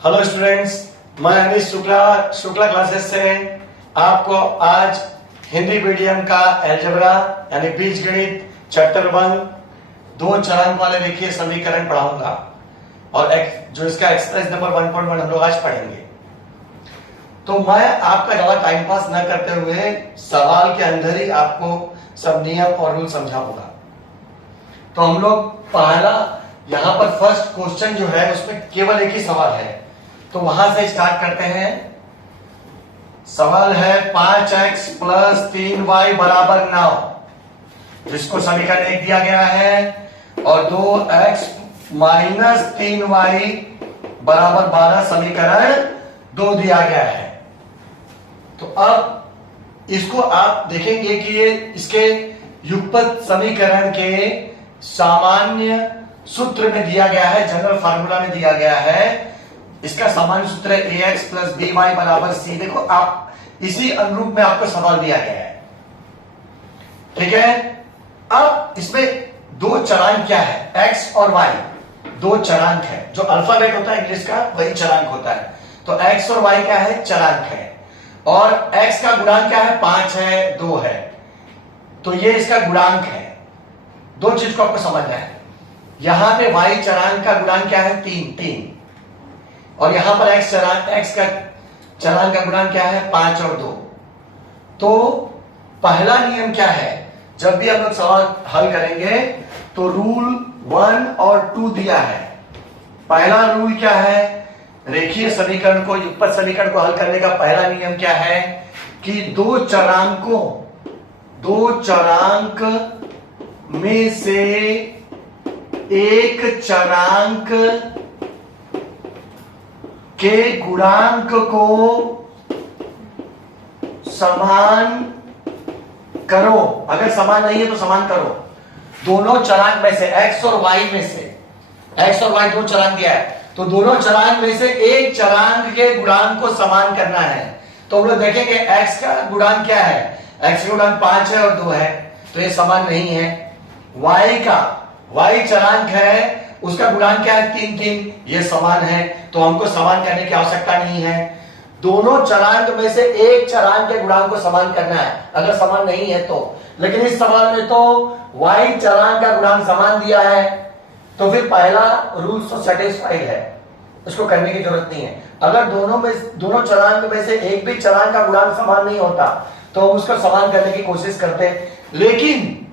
Hello students, मैं अनिश Shukla classes से आपको आज हिंदी मीडियम का अलजेब्रा यानी बीजगणित चैप्टर 1 दो चरांक वाले रेखीय समीकरण पढ़ाऊंगा और जो इसका एक्सरसाइज नंबर 1.1 हम लोग आज पढ़ेंगे। तो मैं आपका ज्यादा टाइम पास न करते हुए सवाल के अंदर ही आपको सब नियम और रूल समझाऊंगा। तो हम लोग पहला यहां पर फर्स्ट क्वेश्चन जो है उसमें केवल एक ही सवाल है, तो वहां से स्टार्ट करते हैं। सवाल है 5x प्लस 3y बराबर 9, जिसको समीकरण 1 दिया गया है, और 2x माइनस 3y बराबर 12 समीकरण 2 दिया गया है। तो अब इसको आप देखेंगे कि ये इसके युगपत समीकरण के सामान्य सूत्र में दिया गया है, जनरल फार्मूला में दिया गया है। इसका सामान्य सूत्र है ax प्लस by बराबर c। देखो आप इसी अनुरूप में आपको सवाल दिया गया है, ठीक है। अब इसमें दो चरांक क्या है, x और y दो चरांक है। जो अल्फाबेट होता है इंग्लिश का वही चरांक होता है। तो x और y क्या है, चरांक है, और x का गुणांक क्या है, 5 है, 2 है। तो ये इसका गुणांक है। दो चीज को आपको समझना है। यहां पे y चरांक का गुणांक क्या है, 3, और यहां पर x का चरांक का गुणांक क्या है, 5 और 2। तो पहला नियम क्या है, जब भी हम लोग सवाल हल करेंगे तो रूल 1 और 2 दिया है। पहला रूल क्या है, रेखीय समीकरण को युगपत समीकरण को हल करने का पहला नियम क्या है कि दो चरांक में से एक चरांक के गुणांक को समान करो। अगर समान नहीं है तो समान करो। दोनों चरांक में से x और y में से, x और y दो चरांक दिया है, तो दोनों चरांक में से एक चरांक के गुणांक को समान करना है। तो हम लोग देखेंगे x का गुणांक क्या है, x का गुणांक 5 है और 2 है, तो ये समान नहीं है। y चरांक है, उसका गुणांक क्या है, 3, ये समान है। तो हमको समान करने की आवश्यकता नहीं है। दोनों चरांक में से एक चरांक के गुणांक को समान करना है, अगर समान नहीं है तो। लेकिन इस सवाल में तो y चरांक का गुणांक समान दिया है, तो फिर पहला रूल तो सेटिस्फाइड है, उसको करने की जरूरत नहीं है। अगर दोनों चरांक में से एक भी चरांक का गुणांक समान नहीं होता तो हम उसको समान करने की कोशिश करते, लेकिन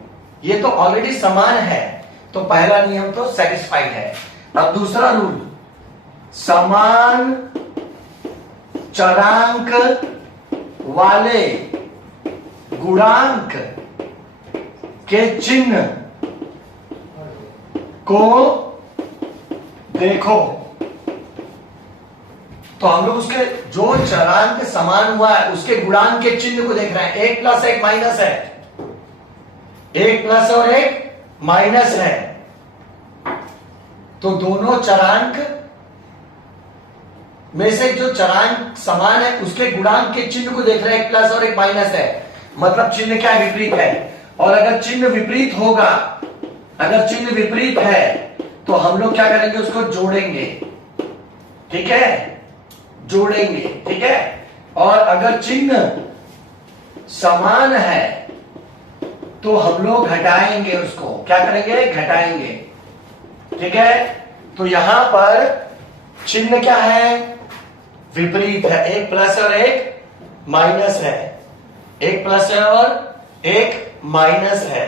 ये तो ऑलरेडी समान है, तो पहला नियम तो सेटिस्फाइड है। अब दूसरा रूल, समान चरांक वाले गुणांक के चिन्ह को देखो। तो हम लोग उसके जो चरांक समान हुआ है उसके गुणांक के चिन्ह को देख रहे हैं। 1 प्लस 1 माइनस है, 1 प्लस और 1 माइनस है। तो दोनों चरांक में से जो चरांक समान है उसके गुणांक के चिन्ह को देख रहे हैं। 1 प्लस और 1 माइनस है, मतलब चिन्ह क्या है, विपरीत है। और अगर चिन्ह विपरीत होगा, अगर चिन्ह विपरीत है तो हम लोग क्या करेंगे, उसको जोड़ेंगे, ठीक है, जोड़ेंगे, ठीक है। और अगर चिन्ह समान है तो हम लोग घटाएंगे, उसको क्या करेंगे, घटाएंगे, ठीक है। तो यहां पर चिन्ह क्या है, विपरीत है। 1 प्लस और 1 माइनस है, 1 प्लस और 1 माइनस है,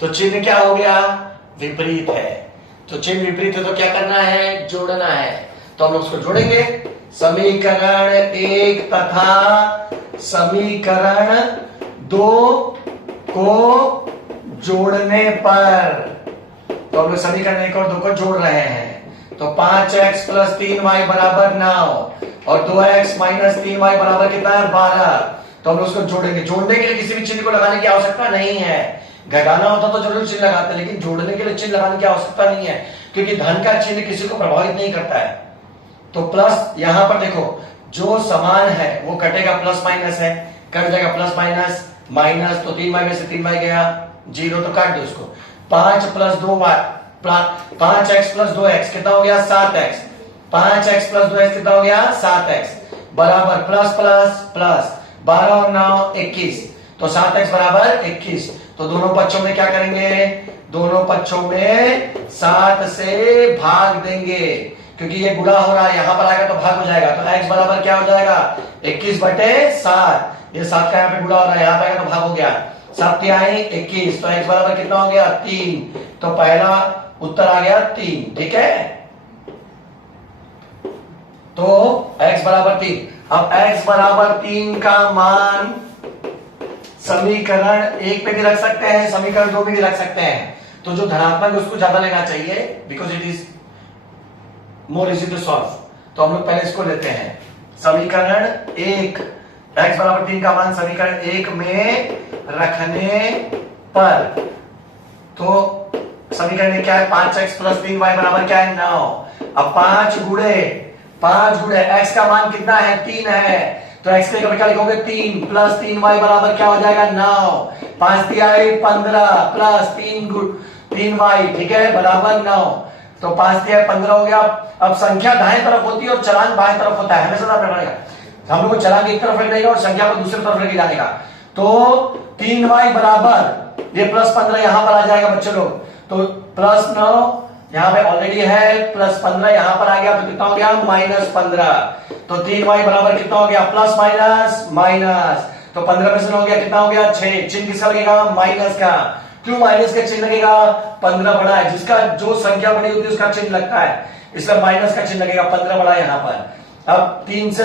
तो चिन्ह क्या हो गया, विपरीत है। तो चिन्ह विपरीत है तो क्या करना है, जोड़ना है। तो हम लोग उसको जोड़ेंगे। समीकरण 1 तथा समीकरण 2 को जोड़ने पर, तो हम लोग समीकरण 1 और 2 को जोड़ रहे हैं। तो 5x प्लस 3y बराबर 9 और 2x माइनस 3y बराबर कितना है, 12। तो हम लोग उसको जोड़ेंगे। जोड़ने के लिए किसी भी चिन्ह को लगाने की आवश्यकता नहीं है। घटाना होता तो जरूर चिन्ह लगाते, लेकिन जोड़ने के लिए चिन्ह लगाने की आवश्यकता नहीं है, क्योंकि धन का चिन्ह किसी को प्रभावित नहीं करता है। तो प्लस यहां पर देखो, जो समान है वो कटेगा, प्लस माइनस है, कट जाएगा प्लस माइनस माइनस, तो 3y में से 3y गया 0, तो काट दो उसको। 5 plus 2y 5x plus 2x कितना हो गया, 7x। 5x प्लस 2x कितना हो गया 7x बराबर प्लस प्लस प्लस 12 और 9 21, तो 7x बराबर 21। तो दोनों पक्षों में क्या करेंगे, दोनों पक्षों में 7 से भाग देंगे, क्योंकि ये गुणा हो रहा है, यहां पर आएगा तो भाग हो जाएगा। तो x बराबर क्या हो जाएगा 21/7, ये 7 का यहाँ पे गुणा हो रहा है, यहाँ पे आएगा तो भाग हो गया, 7 आई 21, तो x बराबर कितना हो गया 3। तो पहला उत्तर आ गया 3, ठीक है। तो x बराबर 3। अब x बराबर 3 का मान समीकरण 1 पे भी रख सकते हैं, समीकरण 2 में भी रख सकते हैं। तो जो धनात्मक है उसको ज्यादा लेना चाहिए, because it is more easy to solve. तो हम लोग पहले इसको लेते हैं, समीकरण 1 x बराबर 3 का मान समीकरण 1 में रखने पर, तो समीकरण क्या है 5x प्लस 3y बराबर क्या है 9। अब 5 गुणे x का मान कितना है 3 है, तो x के लिए क्या लिखोगे 3 प्लस 3y बराबर क्या हो जाएगा 9, 5 3 15 प्लस 3y, ठीक है, बराबर 9। तो 5 3 15 हो गया। अब संख्या दाएं तरफ होती है और चलान बाएं तरफ होता है, हमेशा ध्यान रखना, हम लोग को चलान एक तरफ रखने का और संख्या को दूसरी तरफ लेके जाने का। तो 3y बराबर ये प्लस 15 यहां पर आ जाएगा बच्चे लोग, तो प्लस 9 यहां पे ऑलरेडी है, प्लस 15 यहां पर आ गया, तो कितना हो गया -15। तो 3y बराबर कितना हो गया प्लस माइनस माइनस, तो 15 में से हो गया कितना हो गया 6, चिन्ह किसका लगेगा माइनस का। क्यों माइनस का चिन्ह लगेगा, 15 बड़ा है, जिसका जो संख्या बड़ी होती है उसका चिन्ह लगता है, इसलिए माइनस का चिन्ह लगेगा, 15 बड़ा है यहां पर। अब 3 से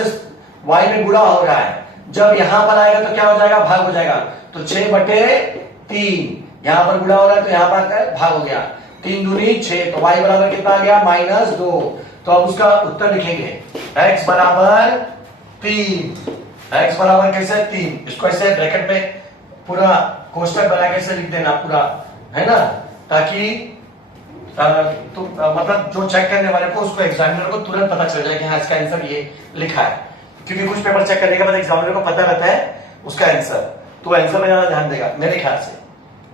y में गुणा हो रहा है, जब यहां पर आएगा तो क्या हो जाएगा भाग हो जाएगा, तो 6/3 यहां पर गुणा हो रहा है तो यहां पर आकर भाग हो गया, 3 दूनी 6, तो y बराबर कितना आ गया -2। तो अब उसका उत्तर लिखेंगे x बराबर 3, x बराबर कैसे 3, इसको ऐसे ब्रैकेट में पूरा कोष्टक बना के ऐसे लिख देना पूरा, है ना, ताकि तो मतलब जो चेक करने वाले को उसको एग्जामिनर को तुरंत पता चल जाए कि हाँ इसका आंसर ये लिखा है, क्योंकि कुछ पेपर चेक करने के बाद एग्जामिनर को पता रहता है उसका आंसर, तो आंसर में ज्यादा ध्यान देगा मेरे ख्याल से,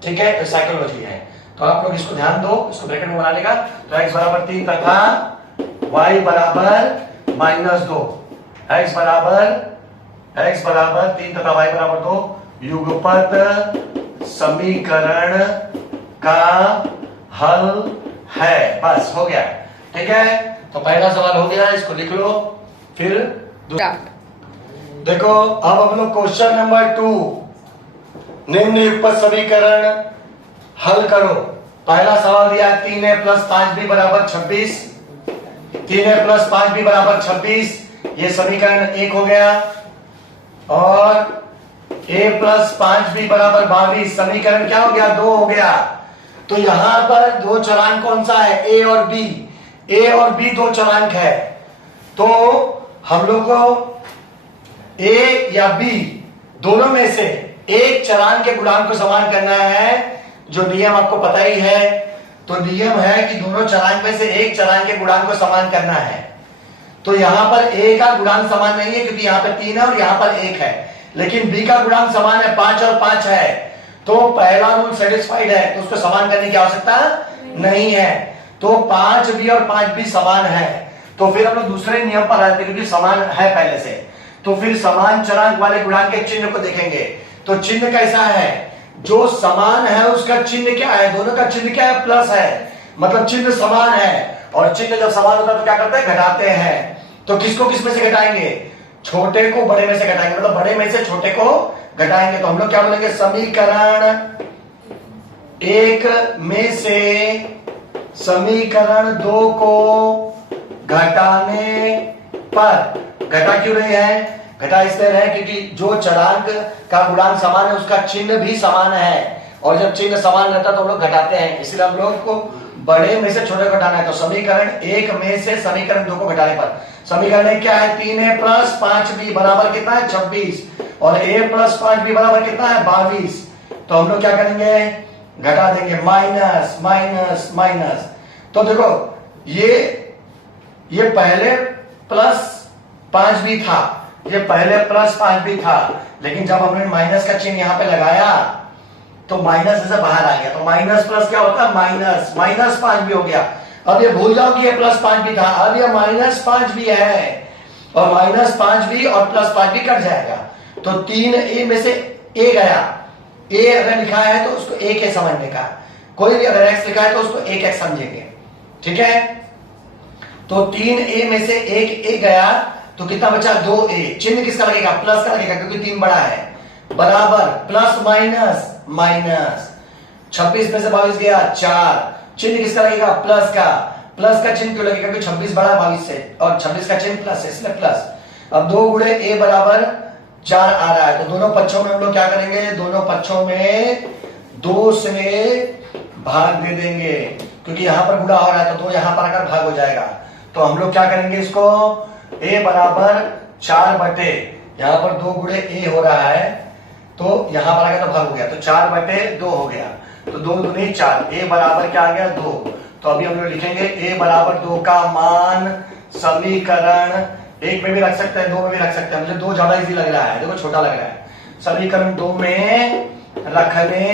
ठीक है, साइकोलॉजी है। तो आप लोग इसको ध्यान दो, इसको ब्रैकेट में बनाने का। तो x बराबर 3 तथा y बराबर -2, x बराबर 3 तथा y बराबर 2 युगपत समीकरण का हल है, बस हो गया, ठीक है। तो पहला सवाल हो गया, इसको लिख लो। फिर देखो, अब हम लोग क्वेश्चन नंबर 2, निम्न युगपत समीकरण हल करो। पहला सवाल दिया 3a प्लस 5b बराबर 26, 3a प्लस 5b बराबर 26, ये समीकरण 1 हो गया। और a प्लस 5b बराबर 22, समीकरण क्या हो गया 2 हो गया। तो यहां पर दो चरांक कौन सा है a और b, a और b दो चरांक है, तो हम लोग को a या b दोनों में से एक चरांक के गुणांक को समान करना है, जो नियम आपको पता ही है। तो नियम है कि दोनों चरांक में से एक चरांक के गुणांक को समान करना है। तो यहां पर a का गुणांक समान नहीं है, क्योंकि यहां पर 3 है और यहां पर 1 है, लेकिन b का गुणांक समान है, 5 और 5 है, तो पहला रूल सेटिस्फाइड है, तो उसको समान करने की आवश्यकता नहीं है। तो 5b और 5b समान है, तो फिर हम लोग दूसरे नियम पर आते हैं, क्योंकि समान है पहले से, तो फिर समान चरांक वाले गुणांक के चिन्ह को देखेंगे। तो चिन्ह कैसा है, जो समान है उसका चिन्ह क्या है, दोनों का चिन्ह क्या है प्लस है, मतलब चिन्ह समान है, और चिन्ह जब समान होता है तो क्या करते हैं घटाते हैं। तो किसको किस में से घटाएंगे, छोटे को बड़े में से घटाएंगे, मतलब बड़े में से छोटे को घटाएंगे। तो हम लोग क्या बोलेंगे, समीकरण 1 में से समीकरण 2 को घटाने पर, घटा क्यों रहे हैं, घटा इसलिए है क्योंकि जो चरांक का गुणांक समान है उसका चिन्ह भी समान है, और जब चिन्ह समान रहता है तो हम लोग घटाते हैं, इसलिए हम लोग को बड़े में से छोटे को घटाना है। तो समीकरण 1 में से समीकरण 2 को घटाने पर समीकरण क्या है, 3a प्लस 5b बराबर कितना है 26, और a प्लस 5b बराबर कितना है 22। तो हम लोग क्या करेंगे, घटा देंगे, माइनस माइनस माइनस। तो देखो ये पहले प्लस 5b था, ये पहले प्लस 5b था, लेकिन जब हमने माइनस का चिन्ह यहां पे लगाया तो माइनस से बाहर आ गया, तो माइनस प्लस क्या होता है माइनस, माइनस 5b हो गया। अब ये भूल जाओ कि ये +5 भी था, अब ये -5 भी है, और -5 भी और +5 भी कट जाएगा। तो 3a में से a गया, a अगर लिखा है तो उसको a के समझने का, कोई भी अगर x लिखा है तो उसको 1x समझेंगे, ठीक है। तो 3a में से 1a गया तो कितना बचा, 2a। चिन्ह किसका लगेगा, प्लस का लगेगा, क्योंकि 3 बड़ा है, बराबर प्लस माइनस माइनस। 26 में से 22 गया 4, चिन्ह किसका लगेगा, प्लस का। प्लस का चिन्ह क्यों लगेगा, क्योंकि 26 बड़ा 22 से, और 26 का चिन्ह प्लस है, इसलिए प्लस। अब 2 गुणे a बराबर 4 आ रहा है, तो दोनों पक्षों में हम लोग क्या करेंगे, दोनों पक्षों में 2 से भाग दे देंगे, क्योंकि यहां पर गुणा हो रहा है तो 2 यहां पर आकर भाग हो जाएगा। तो हम लोग क्या करेंगे, इसको a बराबर 4 बटे, यहां पर 2 गुणे a हो रहा है, तो यहां पर आकर तो भाग हो गया, तो 4 बटे 2 हो गया, तो 2 दूनी 4, a बराबर क्या आ गया, 2। तो अभी हम लोग लिखेंगे a बराबर 2 का मान समीकरण 1 में भी रख सकते हैं, 2 में भी रख सकते हैं, मुझे 2 ज्यादा इजी लग रहा है, देखो छोटा लग रहा है। समीकरण 2 में रखने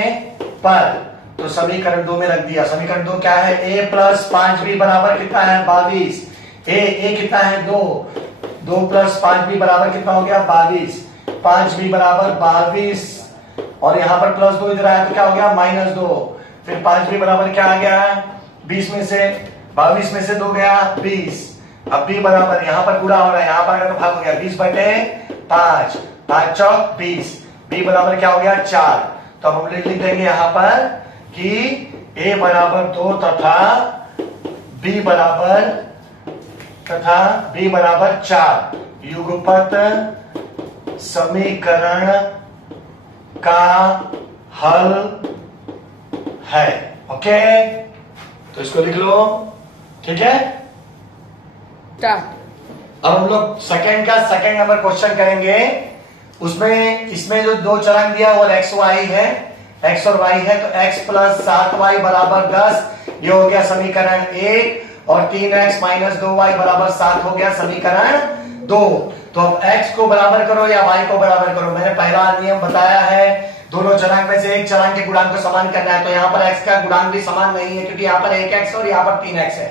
पर, तो समीकरण 2 में रख दिया। समीकरण 2 क्या है, a + 5b बराबर कितना है, 22। a कितना है, 2, 2 + 5b बराबर कितना हो गया, 22। 5b बराबर 22, और यहां पर +2 इधर आया तो क्या हो गया, -2। फिर 5b बराबर क्या आ गया, 20 में से 22 में से 2 गया 20। अब b बराबर, यहां पर पूरा हो रहा है, यहां पर तो भाग हो गया, 20 बटे 5, 5 चौक 20। b बराबर क्या हो गया, 4। तो हम लिख देंगे यहां पर कि a बराबर 2 तथा b बराबर 4 युगपत समीकरण का हल है। ओके, तो इसको लिख लो, ठीक है। अब हम लोग सेकंड नंबर क्वेश्चन करेंगे। उसमें इसमें जो 2 चरांक दिया वो x y है, x और y है, तो x + 7y बराबर 10, ये हो गया समीकरण 1, और 3x - 2y बराबर 7 हो गया समीकरण 2। तो अब x को बराबर करो या y को बराबर करो। मैंने पहला नियम बताया है, दोनों चरांक में से एक चरांक के गुणांक को समान करना है। तो यहाँ पर x का गुणांक भी समान नहीं है, क्योंकि यहाँ पर 1x और यहाँ पर 3x है,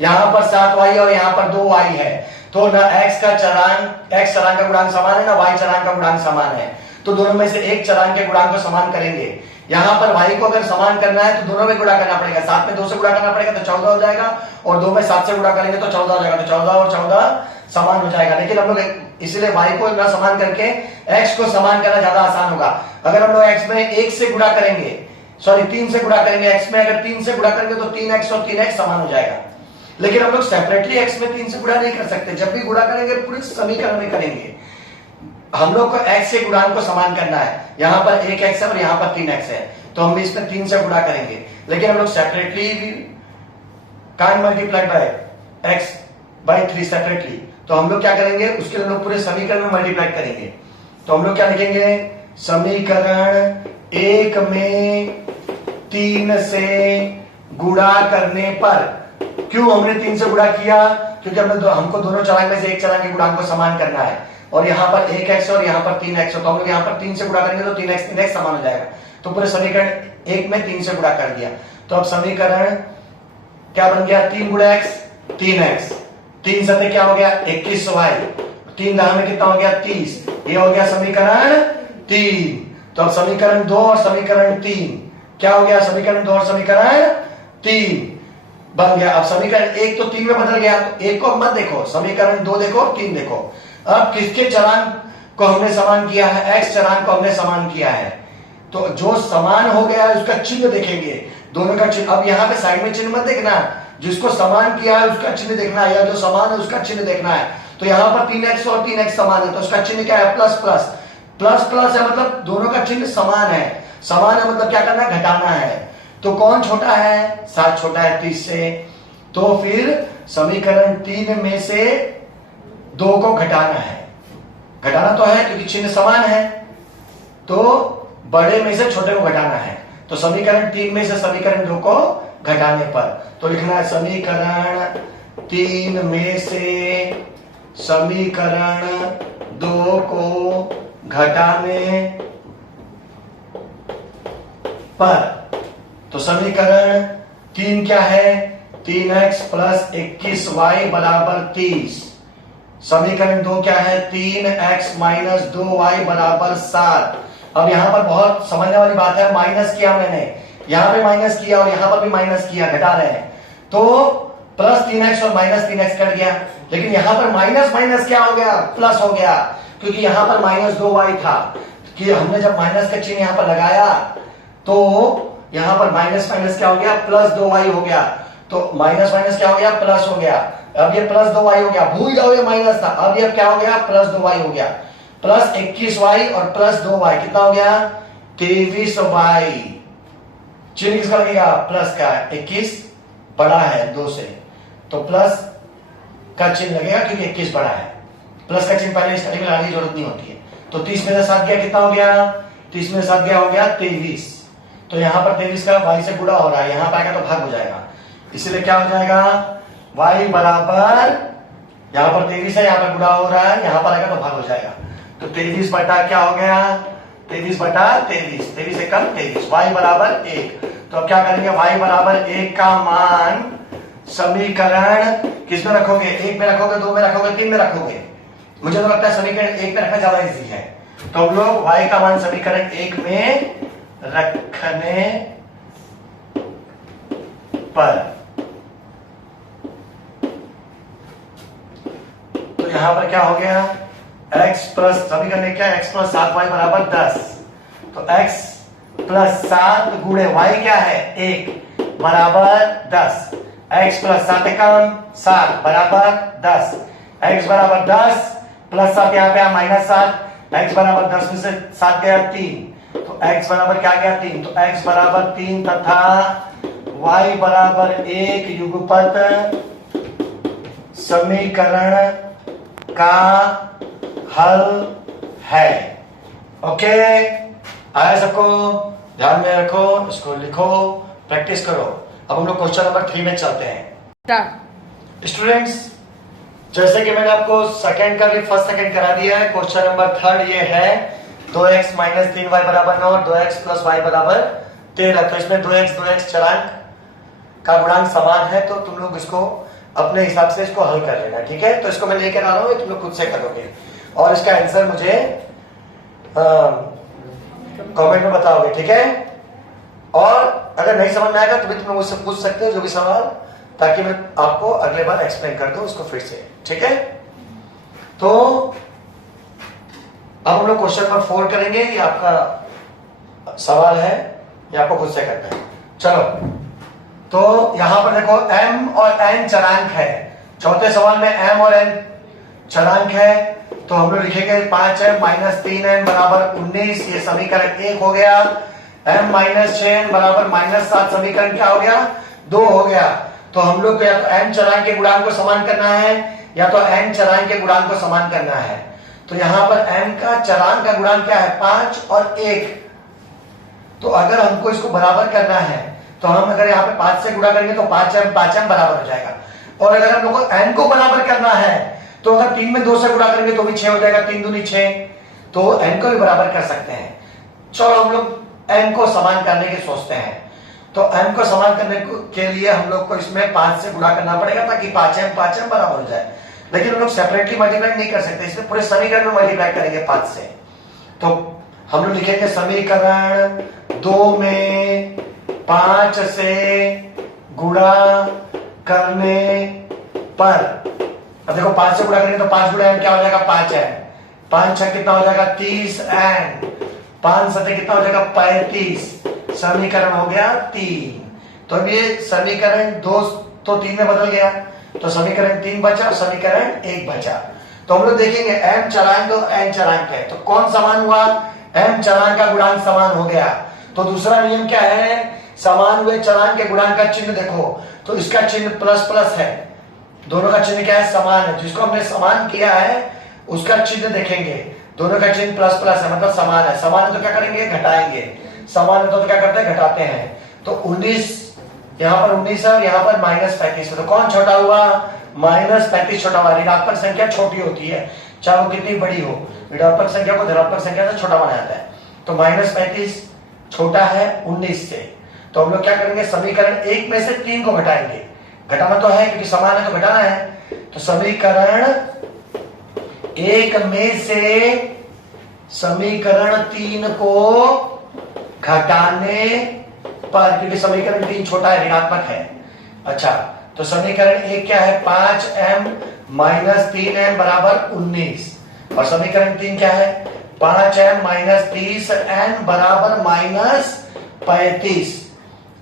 यहाँ पर 7y और यहाँ पर 2y है। तो ना x चरांक का गुणांक समान है, ना y चरांक का गुणांक समान है। तो दोनों में से एक चरांक के गुणांक को समान करेंगे। यहाँ पर y को अगर समान करना है तो दोनों में गुणा करना पड़ेगा। 7 में 2 से गुणा करना पड़ेगा तो 14 हो जाएगा, और 2 में 7 से गुणा करेंगे तो 14 हो जाएगा। तो 14 और 14 समान हो जाएगा। लेकिन हम लोग इसलिए y को ना समान करके x को समान करना ज्यादा आसान होगा। अगर हम लोग x में 1 से गुणा करेंगे, 3 से गुणा करेंगे, x में अगर 3 से गुणा करेंगे तो 3x और 3x समान हो जाएगा। लेकिन हम लोग सेपरेटली x में 3 से गुणा नहीं कर सकते, जब भी गुणा करेंगे पूरे समीकरण में करेंगे। हम लोग को x के गुणांक को समान करना है। यहाँ पर 1x है और यहाँ पर 3x है, तो हम इसमें 3 से गुणा करेंगे। लेकिन हम लोग separately can't multiply by x by 3 separately, तो हम लोग क्या करेंगे, उसके लिए हम लोग पूरे समीकरण में मल्टीप्लाई करेंगे। तो हम लोग क्या लिखेंगे, समीकरण 1 में 3 से गुणा करने पर, क्यों हमने 3 से गुणा किया, क्योंकि हमको दोनों चरांक में से एक चरांक के गुणांक को समान करना है, और यहाँ पर 1x और यहाँ पर 3x, तो हम लोग यहाँ पर 3 से गुणा करेंगे तो 3x समान हो जाएगा। तो पूरे समीकरण 1 में 3 से गुणा कर दिया। तो अब समीकरण क्या बन गया, 3 × x 3x, 3 सते क्या हो गया 21y, 3 दाह में कितना हो गया 30, ये हो गया समीकरण 3। तो अब समीकरण 2 और समीकरण 3 क्या हो गया, समीकरण 2 और समीकरण 3 बन गया। अब समीकरण 1 तो 3 में बदल गया, तो 1 को मत देखो, समीकरण 2 देखो, 3 देखो। अब किसके चरांक को हमने समान किया है, x चरांक को हमने समान किया है। तो जो समान हो गया है उसका चिन्ह देखेंगे, दोनों का चिन्ह। अब यहाँ पे साइड में चिन्ह मत देखना, जिसको समान किया है उसका चिन्ह देखना है, या जो समान है उसका चिन्ह देखना है। तो यहाँ पर 3x और 3x समान है, तो उसका चिन्ह क्या है, प्लस प्लस। प्लस प्लस है मतलब दोनों का चिन्ह समान है, समान है मतलब क्या करना है, घटाना है। तो कौन छोटा है, 7 छोटा है 30 से, तो फिर समीकरण 3 में से 2 को घटाना है। घटाना तो है क्योंकि चिन्ह समान है, तो बड़े में से छोटे को घटाना है। तो समीकरण 3 में से समीकरण 2 को घटाने पर, तो लिखना है समीकरण 3 में से समीकरण 2 को घटाने पर। तो समीकरण 3 क्या है, 3x प्लस 21y बराबर 30। समीकरण 2 क्या है? 3x माइनस 2y बराबर 7। अब यहां पर बहुत समझने वाली बात है, माइनस किया मैंने, यहां पे माइनस किया और यहां पर भी माइनस किया, घटा रहे हैं, तो प्लस 3x और माइनस 3x कट गया। लेकिन यहां पर माइनस माइनस क्या हो गया? प्लस हो गया, क्योंकि यहां पर माइनस 2y था कि हमने जब माइनस का चिन्ह यहां पर लगाया तो यहां पर माइनस माइनस क्या हो गया? प्लस 2y हो गया। तो माइनस माइनस क्या हो गया? प्लस हो गया। अब ये प्लस 2y हो गया, भूल जाओ ये माइनस था, अब ये क्या हो गया? प्लस 2y हो गया। प्लस 21y और प्लस 2y कितना हो गया? 23y। चिन्ह किसका लगेगा? प्लस का। 21 बड़ा है 2 से, तो प्लस का चिन्ह लगेगा क्योंकि 21 बड़ा है। प्लस का चिन्ह पहले स्टार्टिंग में लगाने की जरूरत नहीं होती है। तो 30 में से 7 गया, कितना हो गया? 30 में से 7 गया, हो गया 23। तो यहां पर 23 का y से गुणा हो रहा है, यहां पर आएगा तो भाग हो जाएगा, इसीलिए क्या हो जाएगा? y बराबर, यहां पर 23 है, यहां पर गुणा हो रहा है, यहां पर आएगा तो भाग हो जाएगा। तो 23 बटा क्या हो गया? 23 बटा 23, 23 से कम 23, y बराबर 1। तो अब क्या करेंगे? y बराबर 1 का मान समीकरण किस में रखोगे? 1 में रखोगे, 2 में रखोगे, 3 में रखोगे? मुझे तो लगता है समीकरण 1 में रखना ज्यादा इजी है। तो हम लोग y का मान समीकरण 1 में रखने पर, तो यहां पर क्या हो गया? x प्लस, समीकरण क्या? x प्लस 7y बराबर 10। तो x प्लस 7 गुणे y क्या है? 1 बराबर 10। x प्लस 7 कम 7 बराबर 10। x बराबर 10 प्लस 7 यहाँ पे माइनस 7, x बराबर 10 में से 7 गया 3, तो x बराबर क्या गया? 3। तो x बराबर 3 तथा y बराबर 1 युगपत समीकरण का हल है। ओके, आया सबको? ध्यान में रखो, इसको लिखो, प्रैक्टिस करो। अब हम लोग क्वेश्चन नंबर 3 में चलते हैं। स्टूडेंट्स, जैसे कि मैंने आपको सेकंड का भी फर्स्ट सेकंड करा दिया है, क्वेश्चन नंबर 3 ये है 2x माइनस 3y बराबर 9 और 2x प्लस y बराबर 13। तो इसमें 2x चरांक का गुणांक समान है, तो तुम लोग इसको अपने हिसाब से इसको हल कर लेना, ठीक है? तो इसको मैं लेकर आ रहा हूं, तुम लोग खुद से करोगे और इसका आंसर मुझे कमेंट में बताओगे, ठीक है? और अगर नहीं समझ में आएगा तो भी तुम लोग मुझसे पूछ सकते हो जो भी सवाल, ताकि मैं आपको अगले बार एक्सप्लेन कर दूं उसको फिर से, ठीक है? तो अब हम लोग क्वेश्चन नंबर 4 करेंगे। ये आपका सवाल है, ये आपको खुद से करना है। चलो, तो यहां पर देखो m और n चरांक है। चौथे सवाल में m और n चरांक है, तो हम लोग लिखेंगे 5m माइनस 3n बराबर 19। ये समीकरण 1 हो गया। m माइनस 6n बराबर माइनस 7, समीकरण क्या हो गया? 2 हो गया। तो हम लोग को या तो m चरांक के गुणांक को समान करना है या तो n चरांक के गुणांक को समान करना है। तो यहां पर m का चरांक का गुणांक क्या है? 5 और 1। तो अगर हमको इसको बराबर करना है तो हम अगर यहाँ पे 5 से गुणा करेंगे तो 5m बराबर हो जाएगा। और अगर हम लोग को n को बराबर करना है तो अगर 3 में 2 से गुणा करेंगे तो भी 6 हो जाएगा, 3 दूनी 6, तो n को भी बराबर कर सकते हैं। चलो हम लोग n को समान करने की सोचते हैं। तो n को समान करने के लिए हम लोग को इसमें 5 से गुणा करना पड़ेगा ताकि 5m बराबर हो जाए। लेकिन हम लोग सेपरेटली मल्टीप्लाई नहीं कर सकते, इसमें पूरे समीकरण में मल्टीप्लाई करेंगे 5 से। तो हम लोग लिखेंगे समीकरण 2 में 5 से गुणा करने पर, अब देखो 5 से गुणा करेंगे तो 5 गुणा n क्या हो जाएगा? 5n। 5 6 कितना हो जाएगा? 30n। 5 7 कितना हो जाएगा? 35। समीकरण हो गया 3। तो अब ये समीकरण 2 तो 3 में बदल गया, तो समीकरण 3 बचा और समीकरण 1 बचा। तो हम लोग देखेंगे m चरांक और n चरांक है, तो कौन समान हुआ? m चरांक का गुणांक समान हो गया। तो दूसरा नियम क्या है? समान हुए चरांक के गुणांक का चिन्ह देखो, तो इसका चिन्ह प्लस प्लस है, दोनों का चिन्ह क्या है? समान है। जिसको हमने समान किया है उसका चिन्ह देखेंगे, दोनों का चिन्ह प्लस प्लस है, मतलब समान है। समान है तो क्या करेंगे? घटाएंगे। समान है तो क्या करते हैं? घटाते हैं। तो 19 यहाँ पर 19 है और यहाँ पर माइनस 35 है, तो कौन छोटा हुआ? माइनस 35 छोटा हुआ। ऋणात्मक संख्या छोटी होती है चाहे वो कितनी बड़ी हो, ऋणात्मक संख्या को धनात्मक संख्या से छोटा माना जाता है। तो माइनस 35 छोटा है 19 से। तो हम लोग क्या करेंगे? समीकरण 1 में से 3 को घटाएंगे। घटाना तो है क्योंकि समान है तो घटाना है। तो समीकरण 1 में से समीकरण 3 को घटाने पर, क्योंकि समीकरण 3 छोटा है, ऋणात्मक है। अच्छा, तो समीकरण 1 क्या है? 5m माइनस 3n बराबर 19, और समीकरण 3 क्या है? 5m माइनस 30n बराबर माइनस 35।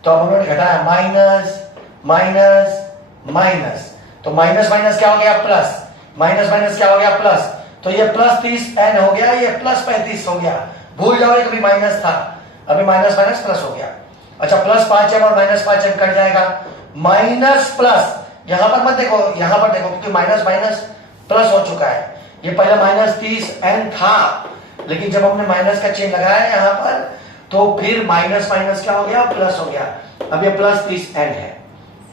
तो अब उन्होंने घटाया माइनस माइनस माइनस, तो माइनस माइनस क्या हो गया? प्लस, माइनस माइनस क्या हो गया? प्लस। तो ये प्लस 30n हो गया, ये प्लस 35 हो गया। भूल जाओ कभी माइनस था, अभी माइनस माइनस प्लस हो गया। अच्छा, प्लस 5m और माइनस 5m कट जाएगा, माइनस प्लस, यहां पर मत देखो, यहां पर देखो क्योंकि माइनस माइनस प्लस हो चुका है। ये पहले माइनस 30n था, लेकिन जब हमने माइनस का चिन्ह लगाया यहां पर, तो फिर माइनस माइनस क्या हो गया? प्लस हो गया। अब ये प्लस 30n है,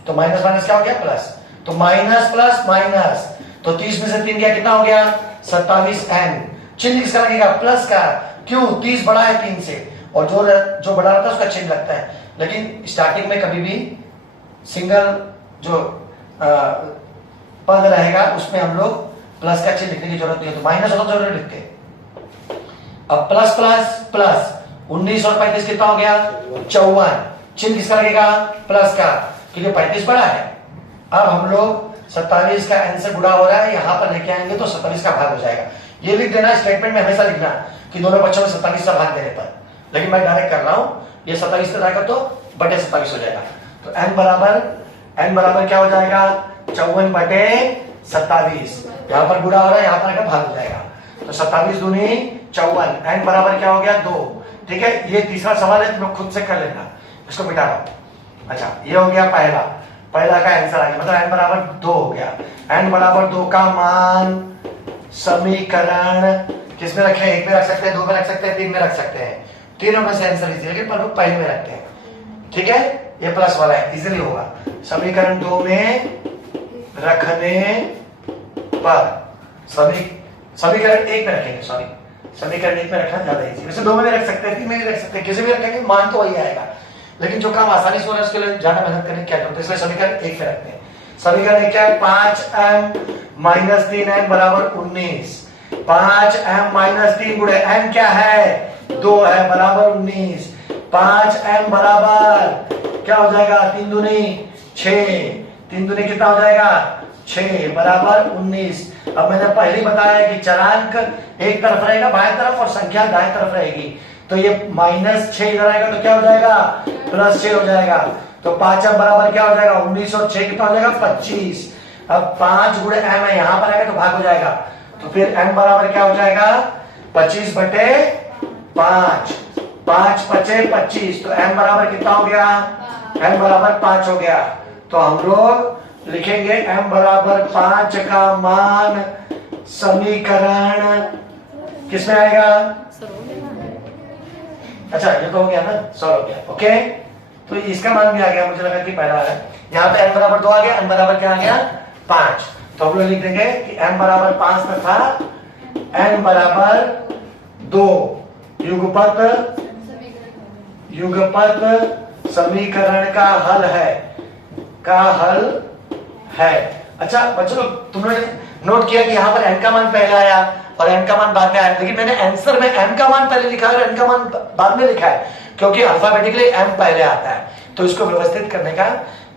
तो माइनस माइनस क्या हो गया? प्लस। तो माइनस प्लस माइनस, तो 30 में से 3 गया, कितना हो गया? 27n। चिन्ह किसका लगेगा? प्लस का। क्यों? 30 बड़ा है 3 से, और जो बड़ा रहता है उसका चिन्ह लगता है। लेकिन स्टार्टिंग में कभी भी सिंगल जो पद रहेगा उसमें हम लोग प्लस का चिन्ह लिखने की जरूरत नहीं है, तो माइनस होता जरूर लिखते। अब प्लस प्लस प्लस, 19 और 35 कितना हो गया? 54। चिन्ह किसका लगेगा? प्लस का, क्योंकि 35 बड़ा है। अब हम लोग 27 का n से गुणा हो रहा है, यहां पर लेके आएंगे तो 27 का भाग हो जाएगा। ये लिख देना, स्टेटमेंट में हमेशा लिखना कि दोनों पक्षों में 27 का भाग देने पर, लेकिन मैं डायरेक्ट कर रहा हूं, ये 27 का जाएगा तो बटे 27 हो जाएगा। तो n बराबर क्या हो जाएगा? 54 बटे 27। यहां पर गुणा हो रहा है, यहां पर भाग हो जाएगा। तो 27 दूनी 54, n बराबर क्या हो गया? 2। ठीक है, ये तीसरा सवाल है, तुम खुद से कर लेना, इसको मिटा दो। अच्छा, ये हो गया पहला का आंसर आ गया, मतलब n बराबर 2 हो गया। n बराबर 2 का मान समीकरण किसमें रखें? 1 में रख सकते हैं, 2 में रख सकते हैं, 3 में रख सकते हैं। तीनों में से आंसर इजी, लेकिन पर पहले में रखते हैं। ठीक है, ये प्लस वाला है, इजीली होगा। समीकरण 2 में रखने पर समीकरण 1 में रखेंगे, सॉरी, समीकरण 1 में रखना ज्यादा इजी। वैसे 2 में भी रख सकते हैं, 3 में भी रख सकते हैं, किसी भी रखेंगे मान तो वही आएगा, लेकिन जो काम आसानी से हो रहा है उसके लिए ज्यादा मेहनत करने की क्या जरूरत है, इसलिए समीकरण 1 में रखते हैं। समीकरण 1 क्या है? 5m माइनस 3n बराबर 19। 5m माइनस 3 गुणे m क्या है? 2 है, बराबर 19। 5m बराबर क्या हो जाएगा? 3 दूनी 6, 3 दूनी कितना हो जाएगा? 6 बराबर 19। अब मैंने पहले ही बताया कि चरांक एक तरफ रहेगा बाएं तरफ और संख्या दाएं तरफ रहेगी, तो ये -6 इधर आएगा तो क्या हो जाएगा? +6 हो जाएगा। तो 5m बराबर क्या हो जाएगा? 19 और 6 कितना हो जाएगा? 25। अब 5 गुणे m है, यहां पर आएगा तो भाग हो जाएगा, तो फिर m बराबर क्या हो जाएगा? 25 बटे 5, 5 पचे 25, तो m बराबर कितना हो गया? m बराबर 5 हो गया। तो हम लोग लिखेंगे m बराबर 5 का मान समीकरण किसमें आएगा? अच्छा, ये तो हो गया ना, सॉल्व हो गया। ओके, तो इसका मान भी आ गया, मुझे लगा कि पहला है। यहाँ पे n बराबर 2 आ गया, n बराबर क्या आ गया? 5। तो हम लोग लिख देंगे कि m बराबर 5 तथा n बराबर 2 युगपत समीकरण का हल है। अच्छा बच्चों, तुमने नोट किया कि यहाँ पर n का मान पहले आया और n का मान बाद में आया, लेकिन मैंने आंसर में n का मान पहले लिखा है और n का मान बाद में लिखा है, क्योंकि अल्फाबेटिकली m पहले आता है। तो इसको व्यवस्थित करने का,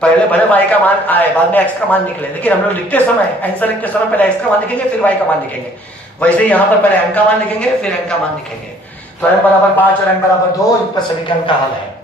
पहले भले y का मान आए बाद में x का मान निकले, लेकिन हम लोग लिखते समय, आंसर लिखते समय पहले x का मान लिखेंगे फिर y का मान लिखेंगे। वैसे यहाँ पर पहले m का मान लिखेंगे फिर n का मान लिखेंगे। तो n बराबर 5 और n बराबर 2 इस पर समीकरण का हल है।